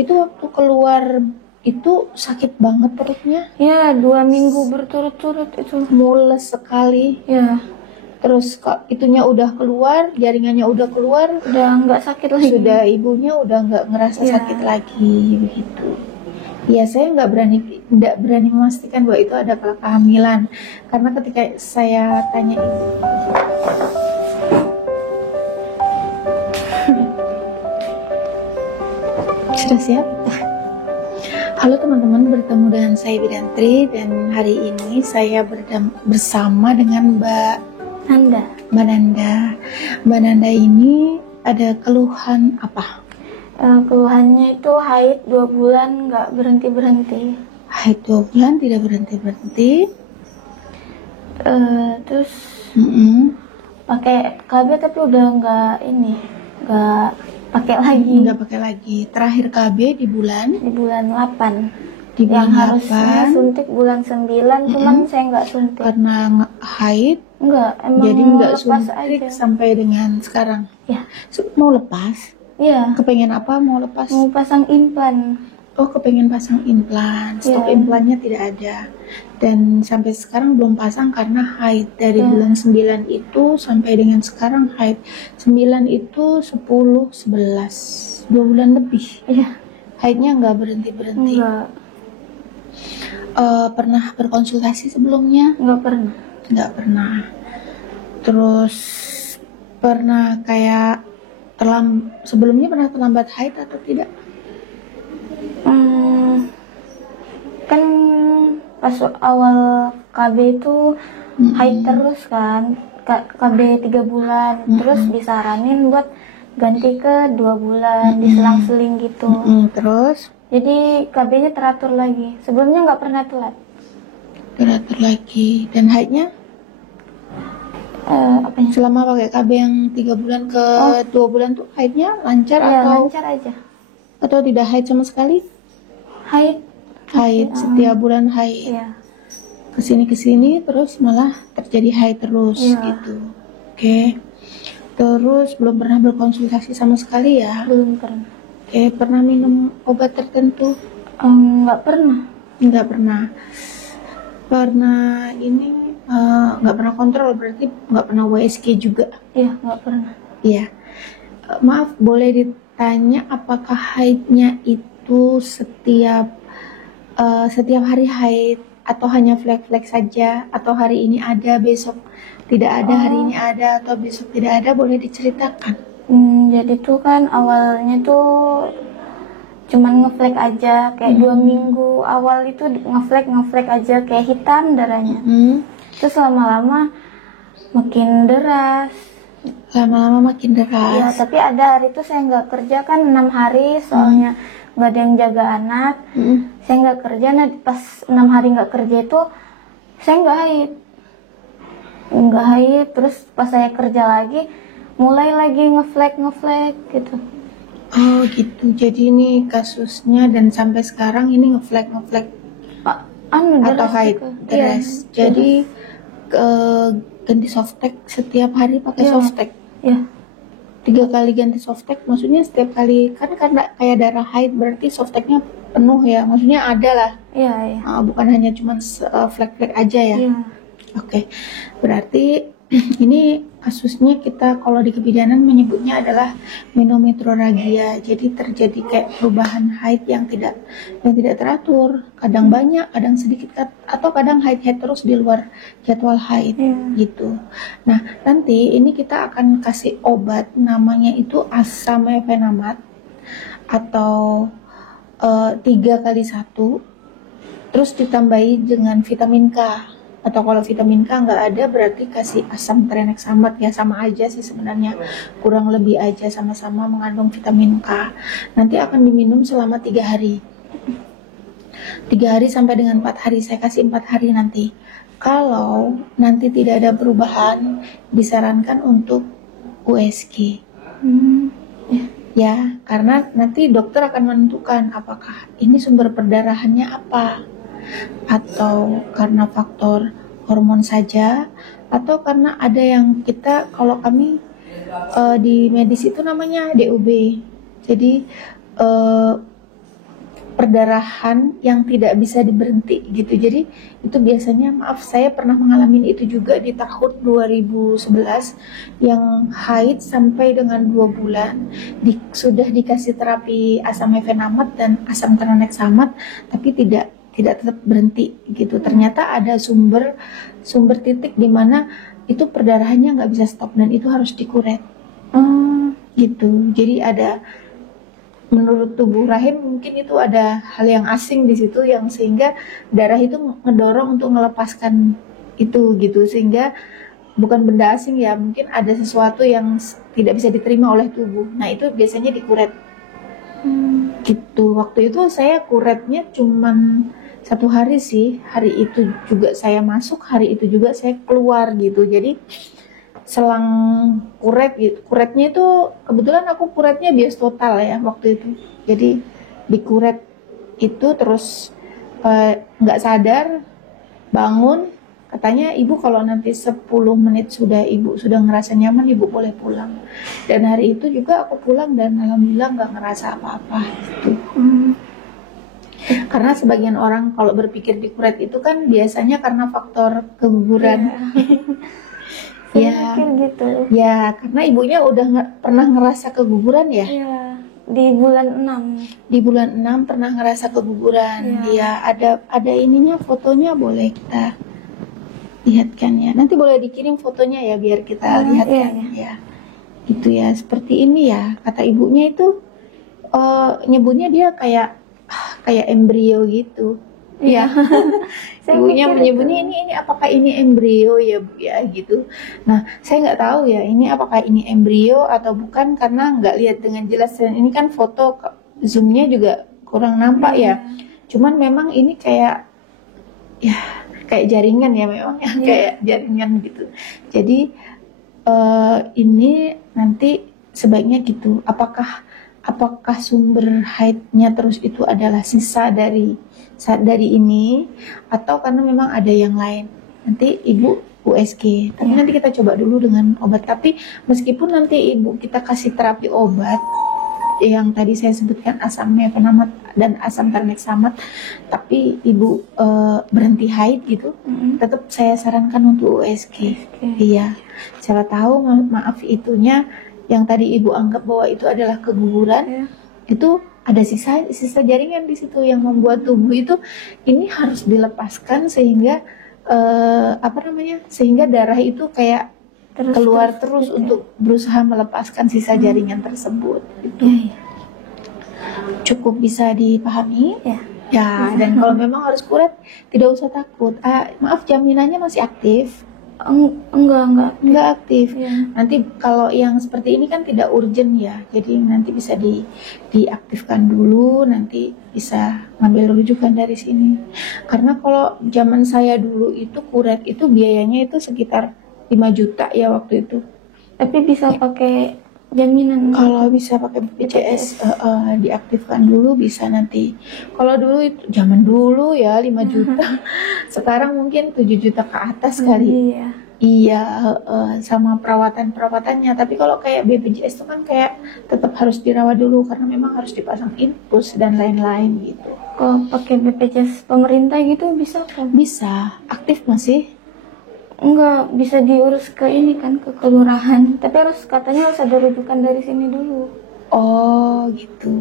Itu waktu keluar itu sakit banget perutnya? Ya, 2 minggu berturut-turut itu. Mules sekali. Ya, Terus itunya udah keluar, jaringannya udah keluar, udah nggak sakit lagi. sudah ibunya udah nggak ngerasa Ya. sakit lagi begitu. Ya saya nggak berani memastikan bahwa itu ada kehamilan, karena ketika saya tanya ibu, sudah siap? Halo teman-teman, bertemu dengan saya Bidantri, dan hari ini saya bersama dengan Mbak Nanda. Mbak Nanda ini ada keluhan apa? Keluhannya itu haid 2 bulan nggak berhenti-berhenti. Haid 2 bulan tidak berhenti-berhenti. Terus pakai KB tapi udah nggak pakai lagi. Nggak pakai lagi. Terakhir KB di bulan 8. Di bulan yang harusnya 8. suntik bulan 9, cuman saya nggak suntik. Karena haid. Enggak, emang jadi mau nggak lepas suntik aja. sampai dengan sekarang. Ya. Mau lepas? Iya. Kepengen apa mau lepas? Mau pasang implan. Oh, kepengen pasang implan. Stok implannya tidak ada. Dan sampai sekarang belum pasang karena haid. Dari bulan 9 itu sampai dengan sekarang haid. 9 itu 10, 11. 2 bulan lebih. Iya. Haidnya nggak berhenti-berhenti. Enggak. Pernah berkonsultasi sebelumnya? Nggak pernah. Nggak pernah. Terus pernah kayak sebelumnya pernah terlambat haid atau tidak? Kan pas awal KB itu haid terus kan, KB 3 bulan, terus disaranin buat ganti ke 2 bulan, diselang-seling gitu. Terus? Jadi KB-nya teratur lagi. Sebelumnya nggak pernah telat. Teratur lagi. Dan haidnya? Apanya? Selama pakai KB yang 3 bulan ke 2 bulan tuh haidnya lancar atau? Lancar aja. Atau tidak haid sama sekali? Haid setiap bulan haid. Iya. Kesini terus malah terjadi haid terus gitu. Oke. Terus belum pernah berkonsultasi sama sekali ya? Belum pernah. Oke, pernah minum obat tertentu? Nggak pernah. Nggak pernah. Pernah ini nggak pernah kontrol, berarti nggak pernah WSG juga? Iya, nggak pernah. Iya. Maaf, boleh ditanya apakah haidnya itu setiap hari haid atau hanya flek-flek saja, atau hari ini ada besok tidak ada, hari ini ada atau besok tidak ada? Boleh diceritakan? Jadi tuh kan awalnya tuh cuman ngeflek aja kayak 2 minggu awal itu ngeflek aja kayak hitam darahnya. Terus lama-lama makin deras. Ya, tapi ada hari itu saya nggak kerja kan 6 hari soalnya nggak ada yang jaga anak. Saya nggak kerja, nah pas 6 hari nggak kerja itu saya nggak haid. Terus pas saya kerja lagi mulai lagi ngeflek gitu. Oh gitu, jadi ini kasusnya dan sampai sekarang ini ngeflek atau haid deras. Jadi ganti softtek setiap hari pakai softtek. Iya. 3 kali ganti softtek, maksudnya setiap kali karena kayak darah haid berarti softteknya penuh ya, maksudnya ada lah. Iya. Bukan hanya cuma flek-flek aja ya. Iya. Oke. Berarti ini kasusnya kita kalau di kebidanan menyebutnya adalah menometrorragia. Jadi terjadi kayak perubahan haid yang tidak teratur, kadang banyak, kadang sedikit, atau kadang haid terus di luar jadwal haid gitu. Nah, nanti ini kita akan kasih obat namanya itu asam mefenamat atau 3x1, terus ditambahi dengan vitamin K. Atau kalau vitamin K nggak ada berarti kasih asam tranexamat ya, sama aja sih sebenarnya, kurang lebih aja, sama-sama mengandung vitamin K. Nanti akan diminum selama 3 hari. 3 hari sampai dengan 4 hari, saya kasih 4 hari nanti. Kalau nanti tidak ada perubahan, disarankan untuk USG. Ya, karena nanti dokter akan menentukan apakah ini sumber perdarahannya apa, atau karena faktor hormon saja, atau karena ada yang kalau kami di medis itu namanya DUB. Jadi perdarahan yang tidak bisa diberhenti gitu. Jadi itu biasanya, maaf, saya pernah mengalami itu juga di tahun 2011 yang haid sampai dengan 2 bulan. Sudah dikasih terapi asam mefenamat dan asam tranexamat, tapi tidak tetap berhenti gitu. Ternyata ada sumber titik di mana itu perdarahannya nggak bisa stop dan itu harus dikuret. Gitu. Jadi ada, menurut tubuh rahim mungkin itu ada hal yang asing di situ yang sehingga darah itu ngedorong untuk melepaskan itu gitu, sehingga bukan benda asing ya, mungkin ada sesuatu yang tidak bisa diterima oleh tubuh. Nah itu biasanya dikuret. Gitu. Waktu itu saya kuretnya cuman 1 hari sih. Hari itu juga saya masuk, hari itu juga saya keluar gitu. Jadi selang kuret gitu. Kuretnya itu kebetulan aku kuretnya bias total ya waktu itu. Jadi dikuret itu terus nggak sadar, bangun, katanya ibu kalau nanti 10 menit sudah ibu sudah ngerasa nyaman, ibu boleh pulang. Dan hari itu juga aku pulang dan alhamdulillah nggak ngerasa apa-apa gitu. Karena sebagian orang kalau berpikir dikuret itu kan biasanya karena faktor keguguran. Saya mikir gitu. Ya, karena ibunya udah pernah ngerasa keguguran ya? Iya, di bulan 6. Di bulan 6 pernah ngerasa keguguran. Ya, ada ininya, fotonya boleh kita lihatkan ya. Nanti boleh dikirim fotonya ya biar kita lihatkan ya. Gitu ya, seperti ini ya. Kata ibunya itu nyebutnya dia kayak embrio gitu. Ya, ibunya menyebutnya ini apakah ini embrio ya Bu ya gitu. Nah, saya nggak tahu ya ini apakah ini embrio atau bukan karena nggak lihat dengan jelas. Dan ini kan foto zoomnya juga kurang nampak ya. Cuman memang ini kayak jaringan ya memang ya, kayak jaringan gitu. Jadi ini nanti sebaiknya gitu. Apakah sumber haidnya terus itu adalah sisa dari ini atau karena memang ada yang lain? Nanti ibu USG, tapi nanti kita coba dulu dengan obat. Tapi meskipun nanti ibu kita kasih terapi obat yang tadi saya sebutkan asam mefenamat dan asam tranexamat, tapi ibu berhenti haid gitu, tetap saya sarankan untuk USG. Iya, siapa tahu maaf itunya yang tadi ibu anggap bahwa itu adalah keguguran, itu ada sisa jaringan di situ yang membuat tubuh itu ini harus dilepaskan sehingga sehingga darah itu kayak keluar terus untuk berusaha melepaskan sisa jaringan tersebut. Itu cukup bisa dipahami ya. Dan kalau memang harus kuret tidak usah takut. Maaf, jaminannya masih aktif? Enggak aktif. Nanti kalau yang seperti ini kan tidak urgent ya, jadi nanti bisa diaktifkan dulu, nanti bisa ngambil rujukan dari sini. Karena kalau zaman saya dulu itu kuret itu biayanya itu sekitar 5 juta ya waktu itu. Tapi bisa pakai jaminan? Kalau bisa pakai BPJS diaktifkan dulu bisa nanti. Kalau dulu itu zaman dulu ya 5 juta. Sekarang mungkin 7 juta ke atas kali. Iya, sama perawatannya. Tapi kalau kayak BPJS itu kan kayak tetap harus dirawat dulu karena memang harus dipasang infus dan lain-lain gitu. Kalau pakai BPJS pemerintah gitu bisa kan? Bisa. Aktif masih? Enggak, bisa diurus ke ini kan, ke kelurahan. Tapi katanya harus ada rujukan dari sini dulu. Oh gitu.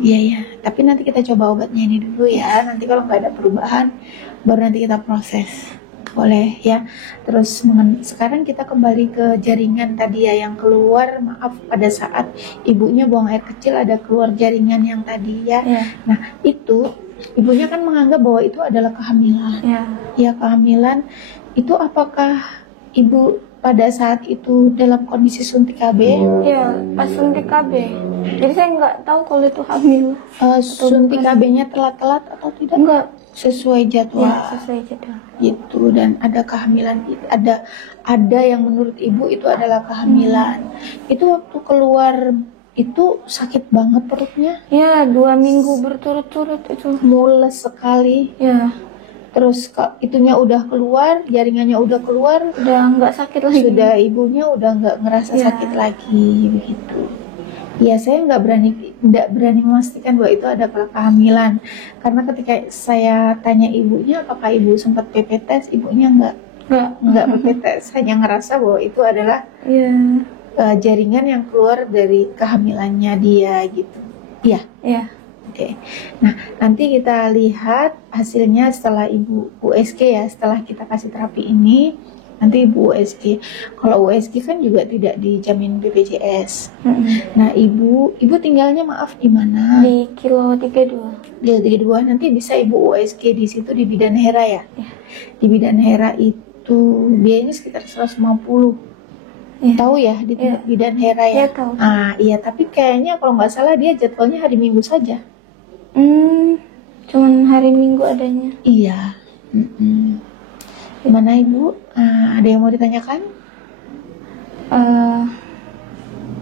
Iya. Tapi nanti kita coba obatnya ini dulu ya. Nanti kalau nggak ada perubahan, baru nanti kita proses. Boleh ya. Terus sekarang kita kembali ke jaringan tadi ya yang keluar. Maaf, pada saat ibunya buang air kecil ada keluar jaringan yang tadi ya. Nah itu ibunya kan menganggap bahwa itu adalah kehamilan. Ya, kehamilan. Itu apakah ibu pada saat itu dalam kondisi suntik KB? Iya, pas suntik KB. Jadi saya nggak tahu kalau itu hamil. Suntik KB-nya telat-telat atau tidak? Enggak. Sesuai jadwal. Ya, sesuai jadwal. Gitu. Dan ada kehamilan, ada yang menurut ibu itu adalah kehamilan. Itu waktu keluar itu sakit banget perutnya? Ya, 2 minggu berturut-turut itu. Mules sekali. Ya. Terus itunya udah keluar, jaringannya udah keluar, udah nggak sakit lagi. Sudah ibunya udah nggak ngerasa sakit lagi begitu. Ya, saya nggak berani memastikan bahwa itu ada kehamilan, karena ketika saya tanya ibunya apakah ibu sempat PP tes, ibunya nggak PP tes, hanya ngerasa bahwa itu adalah Iya. jaringan yang keluar dari kehamilannya dia gitu. Iya. Iya. Oke. Nah, nanti kita lihat hasilnya setelah ibu USG ya, setelah kita kasih terapi ini. Nanti ibu USG. Kalau USG kan juga tidak dijamin BPJS. Nah, ibu tinggalnya maaf di mana? Di kilo 32. Di 32 nanti bisa ibu USG di situ di Bidan Hera ya. Ya. Di Bidan Hera itu biayanya sekitar 150. Ya. Tahu ya di tempat Bidan Hera ya? Ya, tahu. Iya, tapi kayaknya kalau nggak salah dia jadwalnya hari Minggu saja. Cuman hari Minggu adanya. Iya. Gimana ibu? Ada yang mau ditanyakan?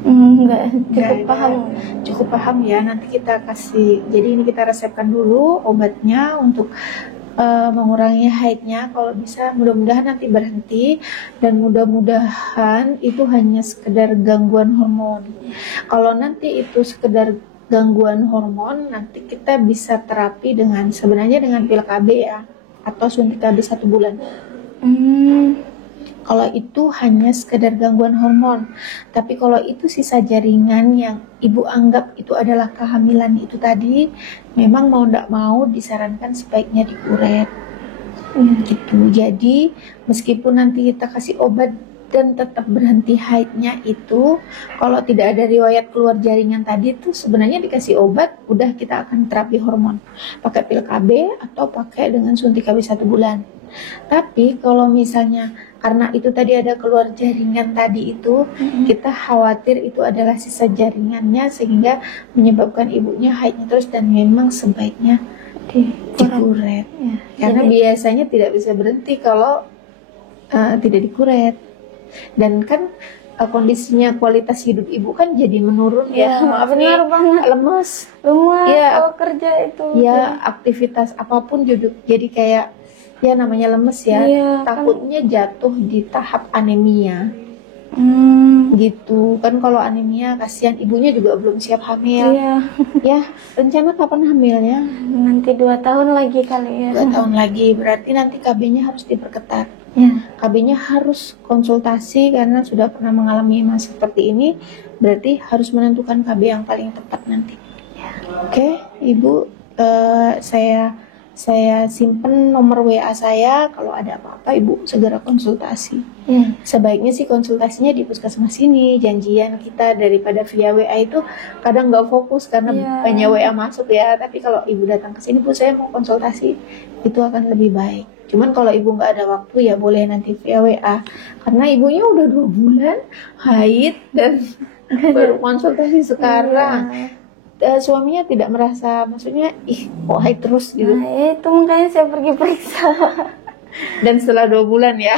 Enggak, cukup Nggak ada. paham. Cukup paham ya. Nanti kita kasih. Jadi ini kita resepkan dulu obatnya untuk mengurangi haidnya. Kalau bisa, mudah-mudahan nanti berhenti, dan mudah-mudahan itu hanya sekedar gangguan hormon. Kalau nanti itu sekedar gangguan hormon, nanti kita bisa terapi sebenarnya dengan pil KB ya, atau suntik KB 1 bulan. Kalau itu hanya sekedar gangguan hormon, tapi kalau itu sisa jaringan yang ibu anggap itu adalah kehamilan itu tadi, memang mau tidak mau disarankan sebaiknya dikuret. Gitu. Jadi meskipun nanti kita kasih obat dan tetap berhenti haidnya itu, kalau tidak ada riwayat keluar jaringan tadi tuh sebenarnya dikasih obat, udah kita akan terapi hormon pakai pil KB atau pakai dengan suntik KB 1 bulan. Tapi kalau misalnya karena itu tadi ada keluar jaringan tadi itu, kita khawatir itu adalah sisa jaringannya sehingga menyebabkan ibunya haidnya terus, dan memang sebaiknya dikuret. Ya. Karena biasanya tidak bisa berhenti kalau tidak dikuret. Dan kan kondisinya kualitas hidup ibu kan jadi menurun ya. Maaf nih, benar banget. lemes. Lemas kalau kerja itu. Ya, aktivitas apapun jadi kayak ya namanya lemes ya. Iya, Takutnya jatuh di tahap anemia. Gitu kan, kalau anemia kasihan ibunya juga belum siap hamil. Iya. Ya, rencana kapan hamilnya? Nanti 2 tahun lagi kali ya. 2 tahun lagi, berarti nanti KB-nya harus diperketat. Ya. KB-nya harus konsultasi karena sudah pernah mengalami masa seperti ini, berarti harus menentukan KB yang paling tepat nanti. Oke, ibu, saya simpen nomor WA saya. Kalau ada apa-apa ibu segera konsultasi. Sebaiknya sih konsultasinya di puskesmas ini, janjian kita, daripada via WA itu kadang nggak fokus karena banyak WA masuk ya. Tapi kalau ibu datang ke sini, bu saya mau konsultasi, itu akan lebih baik. Cuman kalau ibu nggak ada waktu ya boleh nanti via WA, karena ibunya udah 2 bulan haid dan baru konsultasi sekarang. Suaminya tidak merasa, maksudnya kok haid terus gitu. Nah, itu makanya saya pergi periksa. Dan setelah 2 bulan ya.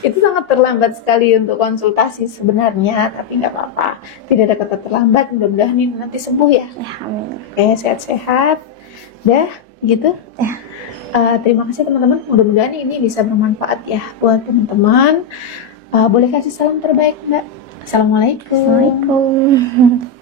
Itu sangat terlambat sekali untuk konsultasi sebenarnya, tapi nggak apa-apa, tidak ada kata terlambat. Mudah-mudahan ini nanti sembuh ya. Amin. Oke, sehat-sehat dah gitu. Terima kasih teman-teman, mudah-mudahan ini bisa bermanfaat ya buat teman-teman. Boleh kasih salam terbaik Mbak? Assalamualaikum. Assalamualaikum.